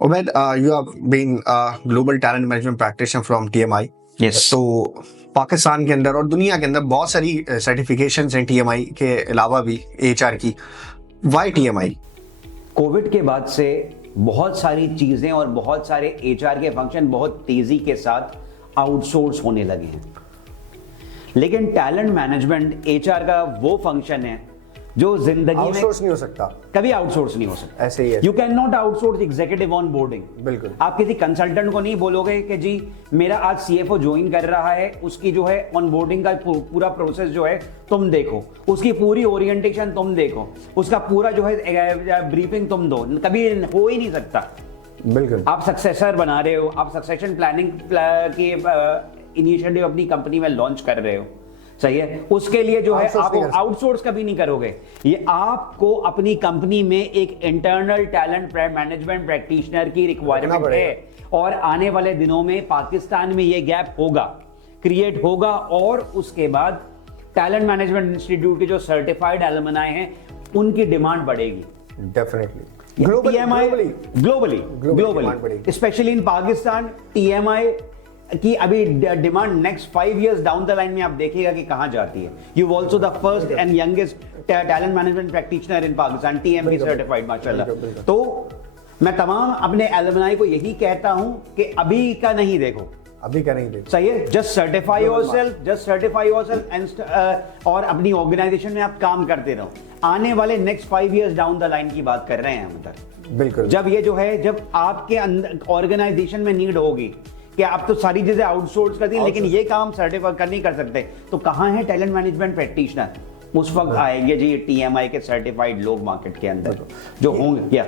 Umaid, you have been a global talent management practitioner from TMI. Yes. तो पाकिस्तान के अंदर और दुनिया के अंदर बहुत सारी सर्टिफिकेशंस हैं टीएमआई के अलावा भी एचआर की. Y TMI? कोविड के बाद से बहुत सारी चीजें और बहुत सारे एचआर के फंक्शन बहुत तेजी के साथ आउटसोर्स होने लगे हैं, लेकिन टैलेंट मैनेजमेंट एचआर का वो फंक्शन है जो जिंदगी में आउटसोर्स नहीं हो सकता, कभी आउटसोर्स नहीं हो सकता. ऐसे ही है. You can not outsource executive on boarding. बिल्कुल. आप किसी कंसल्टेंट को नहीं बोलोगे कि जी मेरा आज सीएफओ ज्वाइन कर रहा है, उसकी जो है ऑन बोर्डिंग का पूरा प्रोसेस जो है तुम देखो, उसकी पूरी ओरिएंटेशन तुम देखो, उसका पूरा जो है ब्रीफिंग तुम दो. कभी हो ही नहीं सकता. बिल्कुल. आप सक्सेसर बना रहे हो, आप सक्सेशन प्लानिंग की इनिशिएटिव अपनी कंपनी में लॉन्च कर रहे हो, सही है. उसके लिए जो है आप आउटसोर्स कभी नहीं करोगे. ये आपको अपनी कंपनी में एक इंटरनल टैलेंट मैनेजमेंट प्रैक्टिशनर की रिक्वायरमेंट है, और आने वाले दिनों में पाकिस्तान में ये गैप होगा, क्रिएट होगा, और उसके बाद टैलेंट मैनेजमेंट इंस्टीट्यूट के जो सर्टिफाइड एलुमनाई हैं उनकी डिमांड बढ़ेगी. Definitely. Globally specially in Pakistan TMI की अभी demand next 5 years down the line में आप देखिएगा कि कहां जाती है. You also the first and youngest talent management practitioner in Pakistan, TMP certified, माशाल्लाह. तो मैं तमाम अपने एलुमनाई को यही कहता हूं कि अभी का नहीं देखो, अभी क्या नहीं देखो. सही है. जस्ट सर्टिफाई योरसेल्फ एंड और अपनी ऑर्गेनाइजेशन में आप काम करते रहो. आने वाले next 5 years down the line की बात कर रहे हैं हम उधर. बिल्कुल. जब ये जो है, जब आपके अंदर ऑर्गेनाइजेशन में नीड होगी कि आप तो सारी चीजें आउटसोर्स कर दी, लेकिन ये काम सर्टिफाई कर नहीं कर सकते, तो कहां है टैलेंट मैनेजमेंट प्रैक्टिशनर? उस वक्त आएंगे जी टीएमआई के सर्टिफाइड लोग मार्केट के अंदर जो होंगे. क्या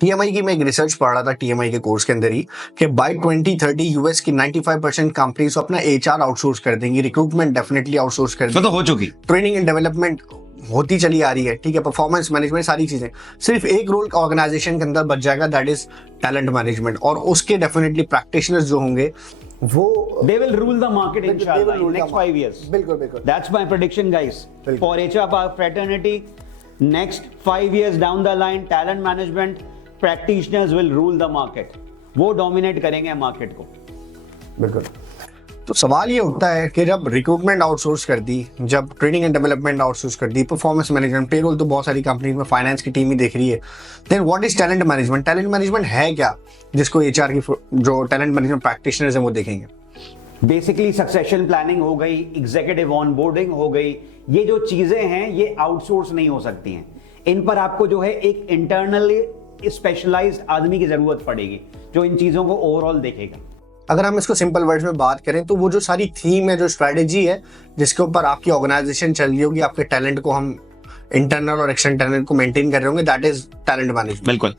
टीएमआई की मैं एक रिसर्च पढ़ रहा था टीएमआई के कोर्स के अंदर ही कि बाय 2030 यूएस की 95% कंपनीज अपना एचआर आउटसोर्स कर देंगी, रिक्रूटमेंट डेफिनेटली आउटसोर्स कर देंगी. तो हो चुकी, ट्रेनिंग एंड डेवलपमेंट होती चली आ रही है, ठीक है, परफॉर्मेंस मैनेजमेंट, सारी चीजें. सिर्फ एक रोल ऑर्गेनाइजेशन के अंदर बच जाएगा, दैट इज टैलेंट मैनेजमेंट. और उसके डेफिनेटली प्रैक्टिशनर्स जो होंगे वो they will rule the market inshallah in next 5 years. बिल्कुल. That's my prediction, guys. For HR fraternity, next 5 years down the line, talent management practitioners will rule the market. वो dominate करेंगे market को. बिल्कुल. तो सवाल ये उठता है कि जब रिक्रूटमेंट आउटसोर्स कर दी, जब ट्रेनिंग एंड डेवलपमेंट आउटसोर्स कर दी, परफॉर्मेंस मैनेजमेंट, पेरोल तो बहुत सारी कंपनी में फाइनेंस की टीम ही देख रही है, then what is talent management? Talent management है क्या जिसको एचआर की जो टैलेंट मैनेजमेंट प्रैक्टिशनर्स हैं वो देखेंगे? बेसिकली सक्सेशन प्लानिंग हो गई, एग्जीक्यूटिव ऑनबोर्डिंग हो गई, ये जो चीजें हैं ये आउटसोर्स नहीं हो सकती हैं. इन पर आपको जो है एक इंटरनली स्पेशलाइज्ड आदमी की जरूरत पड़ेगी जो इन चीजों को ओवरऑल देखेगा. अगर हम इसको सिंपल वर्ड्स में बात करें तो वो जो सारी थीम है, जो स्ट्रेटेजी है जिसके ऊपर आपकी ऑर्गेनाइजेशन चल रही होगी, आपके टैलेंट को हम इंटरनल और एक्सटर्नल टैलेंट को मेंटेन कर रहे होंगे, दैट इज टैलेंट मैनेजमेंट. बिल्कुल.